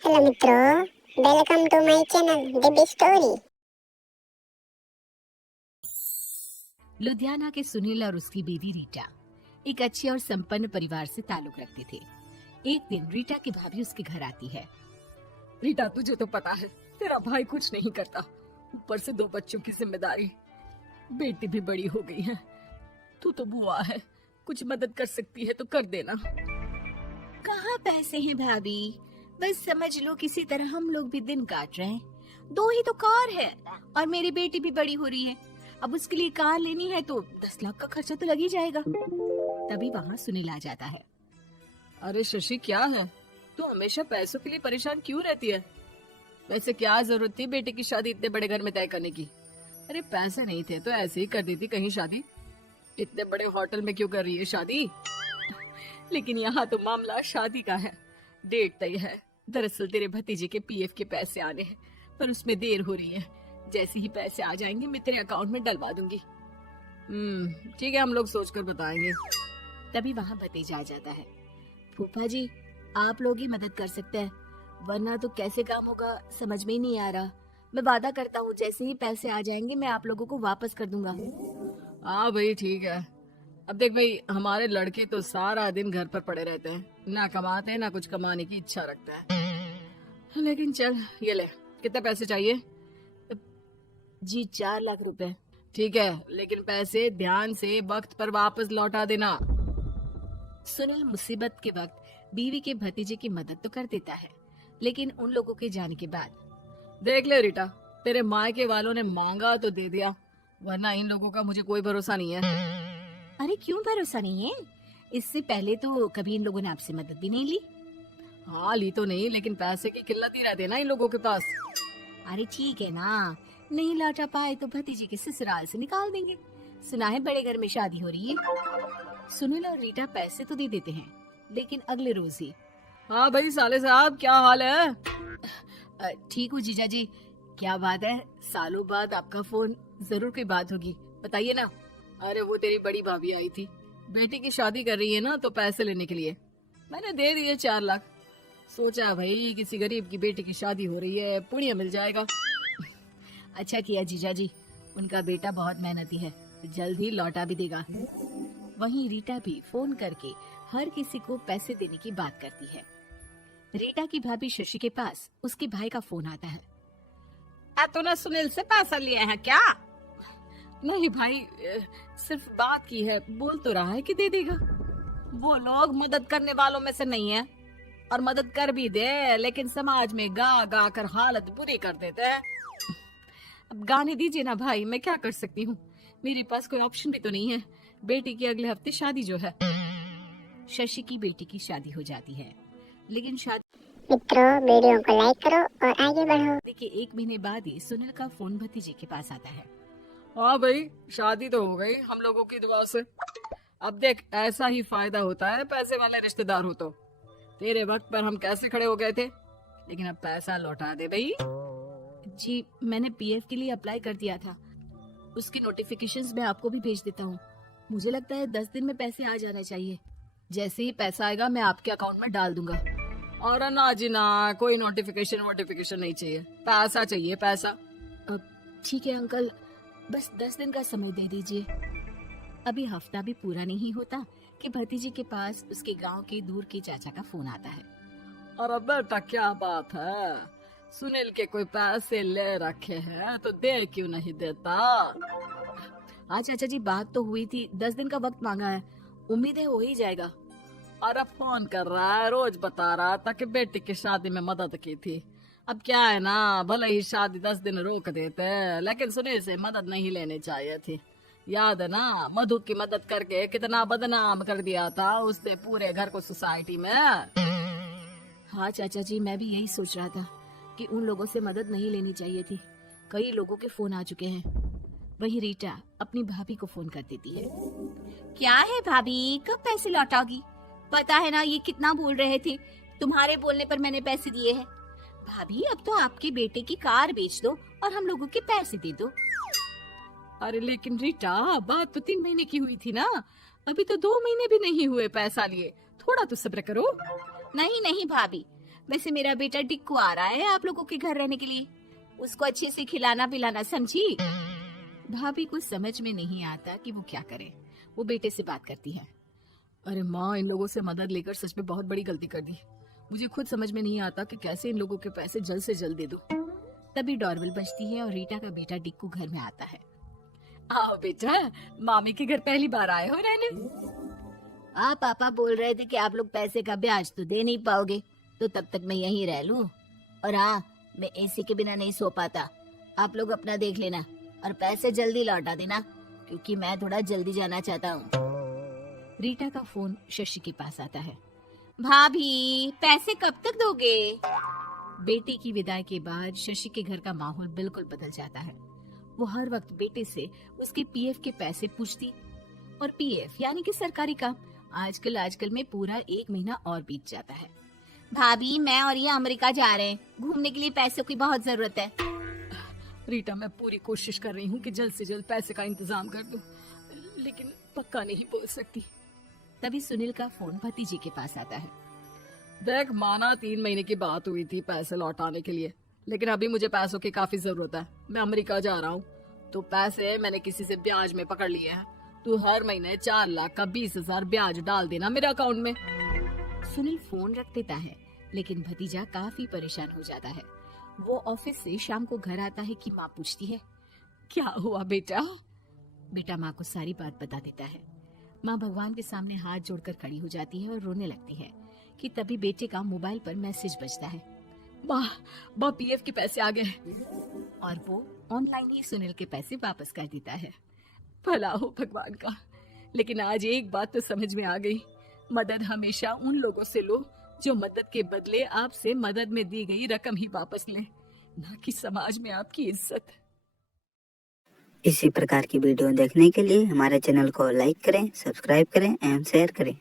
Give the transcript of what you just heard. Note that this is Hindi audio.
हेलो मित्रों, welcome to my channel the big story. Ludhiana के सुनील और उसकी बीवी रीटा एक अच्छे और संपन्न परिवार से ताल्लुक रखते थे। एक दिन रीटा की भाभी उसके घर आती है। रीटा, तुझे तो पता है तेरा भाई कुछ नहीं करता, ऊपर से 2 बच्चों की जिम्मेदारी, बेटी भी बड़ी हो गई है। तू तो बुआ है, कुछ मदद कर सकती है तो कर देना। कहाँ पैसे हैं भाभी, बस समझ लो किसी तरह हम लोग भी दिन काट रहे हैं। 2 ही तो कार है और मेरी बेटी भी बड़ी हो रही है। अब उसके लिए कार लेनी है तो 10 लाख का खर्चा तो लग ही जाएगा। तभी वहाँ सुनील आ जाता है। अरे शशि, क्या है, तू हमेशा पैसों के लिए परेशान क्यों रहती है? वैसे क्या जरूरत थी बेटी की शादी इतने बड़े घर में तय करने की? अरे पैसे नहीं थे तो ऐसे ही कर देती कहीं शादी। इतने बड़े होटल में क्यों कर रही है शादी? लेकिन यहाँ तो मामला शादी का है, डेट तय है। दरअसल तेरे भतीजे के पीएफ के पैसे आने हैं, पर उसमें देर हो रही है। जैसे ही पैसे आ जाएंगे मैं तेरे अकाउंट में डलवा दूंगी। ठीक है, हम लोग सोचकर बताएंगे। तभी वहाँ भतीजा आ जाता है। फूफा जी, आप लोग ही मदद कर सकते हैं, वरना तो कैसे काम होगा समझ में ही नहीं आ रहा। मैं वादा करता हूँ जैसे ही पैसे आ जाएंगे मैं आप लोगों को वापस कर दूंगा। हाँ भाई, ठीक है। अब देख भाई, हमारे लड़के तो सारा दिन घर पर पड़े रहते हैं, ना कमाते हैं ना कुछ कमाने की इच्छा रखता है। लेकिन चल ये ले, कितने पैसे चाहिए? जी 4 लाख रुपए। ठीक है, लेकिन पैसे ध्यान से वक्त पर वापस लौटा देना। सुनील मुसीबत के वक्त बीवी के भतीजे की मदद तो कर देता है, लेकिन उन लोगों के जाने के बाद देख ले रीटा, तेरे मायके वालों ने मांगा तो दे दिया, वरना इन लोगों का मुझे कोई भरोसा नहीं है। अरे क्यों भरोसा नहीं है? इससे पहले तो कभी इन लोगों ने आपसे मदद भी नहीं ली। हाँ, ली तो नहीं, लेकिन पैसे की किल्लत ही रहती है ना इन लोगों के पास। अरे ठीक है ना, नहीं लौटा पाए तो भतीजे के ससुराल से निकाल देंगे। सुना है बड़े घर में शादी हो रही है। सुनील और रीटा पैसे तो दे देते हैं, लेकिन अगले रोज ही। हाँ भाई साले साहब, क्या हाल है? ठीक हूँ जीजा जी। क्या बात है, सालों बाद आपका फोन, जरूर कोई बात होगी, बताइए ना। अरे वो तेरी बड़ी भाभी आई थी, बेटी की शादी कर रही है ना, तो पैसे लेने के लिए मैंने दे दिए 4 लाख। सोचा भाई किसी गरीब की बेटी की शादी हो रही है, पुण्य मिल जाएगा। अच्छा किया जीजा जी, उनका बेटा बहुत मेहनती है, जल्द ही लौटा भी देगा। वहीं रीटा भी फोन करके हर किसी को पैसे देने की बात करती है। रीटा की भाभी शशि के पास उसके भाई का फोन आता है। तूने सुनील से पैसा लिया है क्या? नहीं भाई, सिर्फ बात की है, बोल तो रहा है कि दे देगा। वो लोग मदद करने वालों में से नहीं है, और मदद कर भी दे लेकिन समाज में गा गा कर हालत बुरी कर देते हैं। अब गाने दीजिए ना भाई, मैं क्या कर सकती हूँ, मेरे पास कोई ऑप्शन भी तो नहीं है। बेटी की अगले हफ्ते शादी जो है। शशि की बेटी की शादी हो जाती है, लेकिन शादी मित्रों, वीडियो को लाइक करो और आगे बढ़ो। के 1 महीने बाद ही सुनील का फोन भतीजे के पास आता है। हाँ भाई, शादी तो हो गई हम लोगों की दुआ से। अब देख, ऐसा ही फायदा होता है पैसे वाले रिश्तेदार हो तो। तेरे वक्त पर हम कैसे खड़े हो गए थे, लेकिन अब पैसा लौटा दे भाई। जी मैंने पीएफ के लिए अप्लाई कर दिया था, उसकी नोटिफिकेशंस मैं आपको भी भेज देता हूँ। मुझे लगता है 10 दिन में पैसे आ जाना चाहिए। जैसे ही पैसा आएगा मैं आपके अकाउंट में डाल दूंगा। और ना जी ना, कोई नोटिफिकेशन नहीं चाहिए, पैसा चाहिए, पैसा। ठीक है अंकल, बस 10 दिन का समय दे दीजिए। अभी हफ्ता भी पूरा नहीं होता कि भतीजे के पास उसके गांव के दूर के चाचा का फोन आता है। और अब बेटा क्या बात है, सुनील के कोई पैसे ले रखे हैं तो दे क्यों नहीं देता? हाँ चाचा जी, बात तो हुई थी, 10 दिन का वक्त मांगा है, उम्मीद है हो ही जाएगा। अरे फोन कर रहा है, रोज बता रहा था कि बेटी की शादी में मदद की थी। अब क्या है ना, भले ही शादी 10 दिन रोक देते, लेकिन सुनील से मदद नहीं लेनी चाहिए थी। याद है ना, मधु की मदद करके कितना बदनाम कर दिया था उसने पूरे घर को सोसाइटी में। हाँ चाचा जी, मैं भी यही सोच रहा था कि उन लोगों से मदद नहीं लेनी चाहिए थी। कई लोगों के फोन आ चुके हैं। वहीं रीटा अपनी भाभी को फोन कर देती है। क्या है भाभी, कब पैसे लौटाओगी? पता है ना ये कितना बोल रहे थे, तुम्हारे बोलने पर मैंने पैसे दिए हैं। भाभी अब तो आपके बेटे की कार बेच दो और हम लोगों के पैसे दे दो। अरे लेकिन रीटा, बात तो 3 महीने की हुई थी ना, अभी तो 2 महीने भी नहीं हुए पैसा लिए, थोड़ा तो सब्र करो। नहीं नहीं भाभी, वैसे मेरा बेटा टिक्कू आ रहा है आप लोगों के घर रहने के लिए, उसको अच्छे से खिलाना पिलाना, समझी? भाभी को समझ में नहीं आता कि वो क्या करे। वो बेटे से बात करती है। अरे माँ, इन लोगों से मदद लेकर सच में बहुत बड़ी गलती कर दी। मुझे खुद समझ में नहीं आता कि कैसे इन लोगों के पैसे जल्द से जल्द दे दूं। तभी डोरबेल बजती है और रीटा का बेटा टिक्कू घर में आता है। आओ बेटा, मामी के घर पहली बार आए हो रहने? पापा बोल रहे थे कि आप लोग पैसे का ब्याज तो दे नहीं पाओगे, तो तब तक मैं यहीं रह लूं। और हाँ, मैं एसी के बिना नहीं सो पाता। आप लोग अपना देख लेना और पैसे जल्दी लौटा देना, क्योंकि मैं थोड़ा जल्दी जाना चाहता हूँ। रीटा का फोन शशि के पास आता है। भाभी, पैसे कब तक दोगे? बेटे की विदाई के बाद शशि के घर का माहौल बिल्कुल बदल जाता है। वो हर वक्त बेटे से उसके पीएफ के पैसे पूछती, और पीएफ यानी कि सरकारी काम। आजकल में पूरा 1 महीना और बीत जाता है। भाभी, मैं और ये अमेरिका जा रहे हैं, घूमने के लिए पैसों की बहुत जरूरत है। रीटा, मैं पूरी कोशिश कर रही हूँ कि जल्द से जल्द पैसे का इंतजाम कर दूं, लेकिन पक्का नहीं बोल सकती। तभी सुनील का फोन भतीजे के पास आता है। देख माना 3 महीने की बात हुई थी पैसे लौटाने के लिए, लेकिन अभी मुझे पैसों की काफी जरूरत है। मैं अमेरिका जा रहा हूँ, तो पैसे मैंने किसी से ब्याज में पकड़ लिए हैं। तू हर महीने 4 लाख का 20,000 ब्याज डाल देना मेरे अकाउंट में। सुनील फोन रख देता है, लेकिन भतीजा काफी परेशान हो जाता है। वो ऑफिस से शाम को घर आता है कि माँ पूछती है, क्या हुआ बेटा? बेटा माँ को सारी बात बता देता है। माँ भगवान के सामने हाथ जोड़कर खड़ी हो जाती है और रोने लगती है कि तभी बेटे का मोबाइल पर मैसेज बजता है। माँ, पीएफ के पैसे आ गए। और वो ऑनलाइन ही सुनील के पैसे वापस कर देता है। भला हो भगवान का। लेकिन आज एक बात तो समझ में आ गई, मदद हमेशा उन लोगों से लो जो मदद के बदले आपसे मदद में दी गई रकम ही वापस लें, ना कि समाज में आपकी इज्जत। इसी प्रकार की वीडियो देखने के लिए हमारे चैनल को लाइक करें, सब्सक्राइब करें एवं शेयर करें।